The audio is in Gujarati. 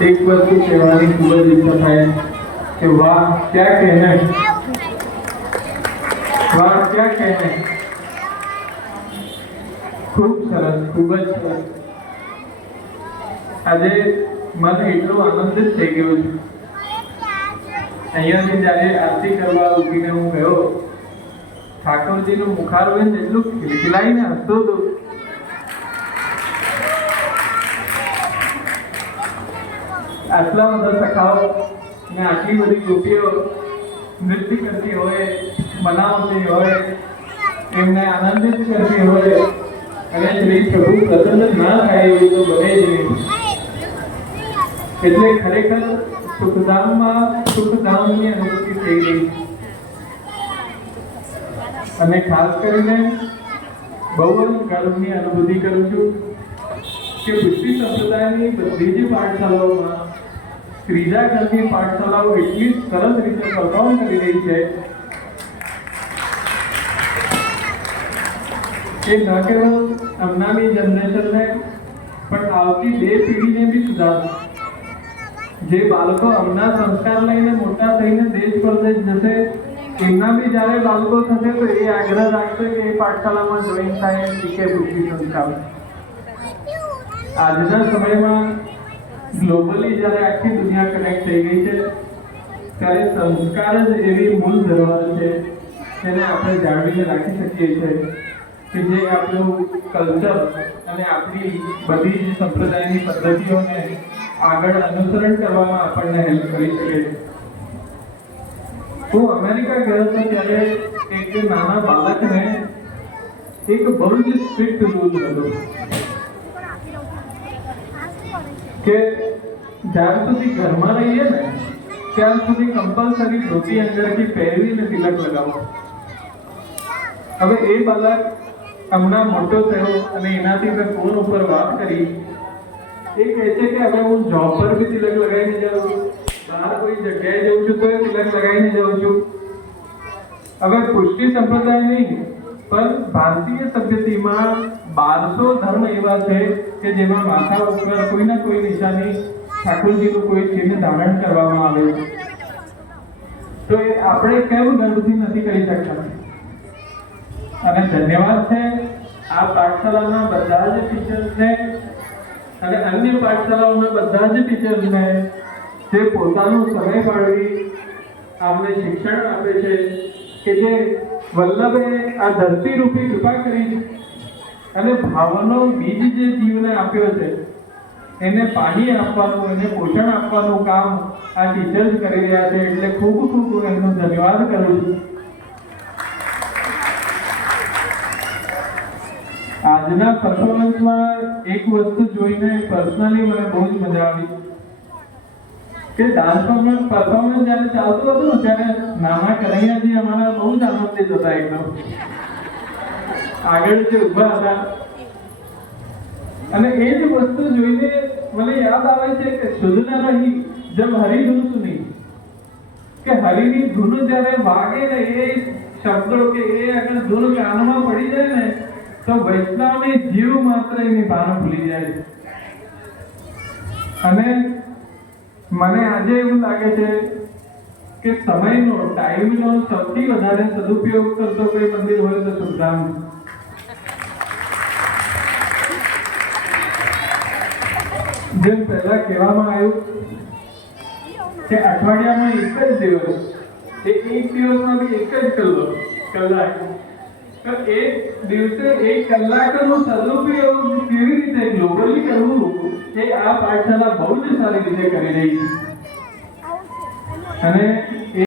એક વસ્તુ કહેવાની ખૂબ જ ઈચ્છા થાય કે વાહ ક્યાં કહેને વાહ ક્યાં કહેને ખૂબ સરસ ખૂબ જ સરસ આજે મને એટલું આનંદિત થઈ ગયો છે. અહીંયાથી જ્યારે આરતી કરવા ઊભીને હું ગયો ઠાકોરજીનું મુખારવિંદ એટલું ખિલખિલાઈને હસતો હતું આટલા બધા સખાઓ ને આટલી બધી ગોપીઓ નૃત્ય કરતી હોય, મનાવતી હોય, એમને આનંદિત કરતી હોય, અને શ્રી પ્રભુ પ્રસન્ન ના થાય એવું તો બને જ નહીં. એટલે ખરેખર સુખધામમાં સુખધામની અનુભૂતિ થઈ ગઈ. અને ખાસ કરીને બહુ જ ગર્વની અનુભૂતિ કરું છું કે બુદ્ધિ સંપ્રદાયની બધી જ પાઠશાલાઓમાં ત્રીજા ક્રમની પાઠશાળાઓ એટલી સરસ રીતે પરફોર્મ કરી રહી છે કે ન કેવળ હમણાંની જનરેશનને પણ આવતી બે પેઢીને બી સુધારશે જે બાળકો હમણાં સંસ્કાર લઈને મોટા થઈને દેશ પરદેશ જશે, એમના બી જ્યારે બાળકો થશે તો એ આગ્રહ રાખશે કે એ પાઠશાળામાં જોઈન થાય શીખે બુદ્ધિ સંસ્કાર આજના સમયમાં ગ્લોબલી જ્યારે આખી દુનિયા કનેક્ટ થઈ ગઈ છે, ત્યારે સંસ્કાર જ એવી મૂળ ધરોહર છે તેને આપણે જાળવીને રાખી શકીએ છીએ, કે જે આપણું કલ્ચર અને આપણી બધી જ સંપ્રદાયની પદ્ધતિઓને આગળ અનુસરણ કરવામાં આપણને હેલ્પ કરી શકે હું અમેરિકા ગયો હતો ત્યારે એક નાના બાળકને એક બહુ જ સ્ટ્રિક્ટ રૂલ હતો. કે જ્યાં સુધી ઘરમાં રહીએ ને, ત્યાં સુધી કમ્પલસરી ધોતી અંદરથી પહેરીને તિલક લગાવો. હવે એ બાળક હમણાં મોટો થયો અને એનાથી મેં ફોન ઉપર વાત કરી. એ કહે છે કે હવે હું જોબ પર બી તિલક લગાવીને જાઉં છું. બહાર કોઈ જગ્યાએ જઉં છું તો તિલક લગાવીને જાઉં છું. હવે પુષ્ટિ સંપ્રદાય નહીં. પણ ભારતીય પદ્ધતિમાં બારસો ધર્મ એવા છે કે જેમાં માથા ઉપર કોઈ ના કોઈ નિશાની ઠાકોરજીનું કોઈ ચિહ્ન ધારણ કરવામાં આવે છે. તો એ આપણે કેમ ગણતરી નથી કરી શકતા? અને ધન્યવાદ છે, આ પાઠશાળાના બધા જ ટીચર્સને અને અન્ય પાઠશાળાઓના બધા જ ટીચર્સને જે પોતાનો સમય ફાળવી અમને શિક્ષણ આપે છે કે જે વલ્લભે આ ધરતી રૂપી કૃપા કરી અને ભાવનો બીજ જે જીવને આપ્યો છે, એને પાણી આપવાનું, એને પોષણ આપવાનું કામ આ ટીચર્સ કરી રહ્યા છે એટલે ખૂબ ખૂબ એમનો ધન્યવાદ કરું છું. આજના પરફોર્મન્સમાં એક વસ્તુ જોઈને પર્સનલી મને બહુ જ મજા આવી. કે ડાન્સ પરફોર્મન્સ જ્યારે ચાલતું હતું ત્યારે નાના કનૈયાજી અમારા બહુ જ આનંદિત હતા એકદમ. આગળ જે ઊભા હતા. અને એ જ વસ્તુ જોઈને મને યાદ આવે છે કે શુદ્ધ ન રહી જબ હરી ધૂન સુની કે હરિની ધૂન જ્યારે વાગે ને એ શબ્દો કે એ અગર ધૂન કાનમાં પડી જાય ને, તો વૈષ્ણવની જીવ માત્ર એની ભાન ભૂલી જાય. અને મને આજે એવું લાગે છે કે સમયનો, ટાઈમનો સૌથી વધારે સદુપયોગ કરતો કોઈ મંદિર હોય તો સુખધામ. જેમ પહેલા કહેવામાં આવ્યું કે અઠવાડિયામાં એક જ દિવસ, એ એક દિવસમાં એક જ કલાક કલાક. તો એક દિવસે એક કલાકનો સદુપયોગ કેવી રીતે ગ્લોબલી કરવું? એ આ પાઠશાળા બહુ જ સારી રીતે કરી રહી છે. અને